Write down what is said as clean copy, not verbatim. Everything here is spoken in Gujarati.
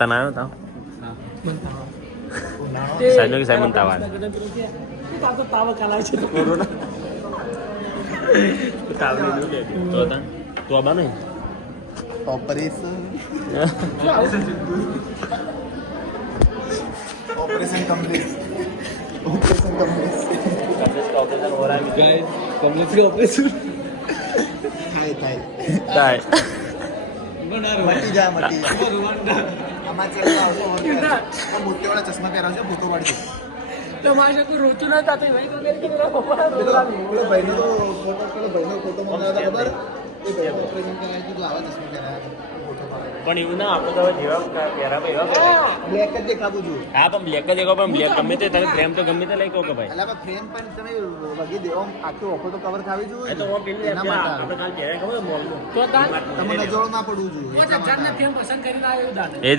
તને આવ્યો તાવ સાહેબ કે સાહેબ મને તાવ આવે તાવ તું આબા નહીં operation complete operation complete operation हो रहा है गाइस कमलेश का ऑपरेशन થાય बना મટી જા रहा આમાં ચેક આવતો મોતીવાળા ચશ્મા પહેરાવ છે ફોટો પાડજો तो माशा को रोचू ना था तो भाई को मेरे की तरह પેલો ભાઈનો ફોટો મંગાવ્યો ખબર એ ભાઈ ઓપરેશન કરાવી દીધું આવા ચશ્મા પહેરાયા પણ એવું ના આપણે તો હવે જેવા પહેરા એવા બ્લેક જ દેખાવું છું હા પણ બ્લેક જ દેખો પણ બ્લેક ગમે તે તમે ફ્રેમ તો ગમે તે લઈ કહો કે ભાઈ એટલે ફ્રેમ પણ તમે વગી દેવો આખી ઓખો તો કવર ખાવી એ જોઈએ તો હું પેલી એના માટે આપણે કાલ પહેર્યા ખબર મોલમાં तो दान તમને નજોળ ના પડવું જોઈએ वो जब जानना थे हम पसंद करीना आयो दान એ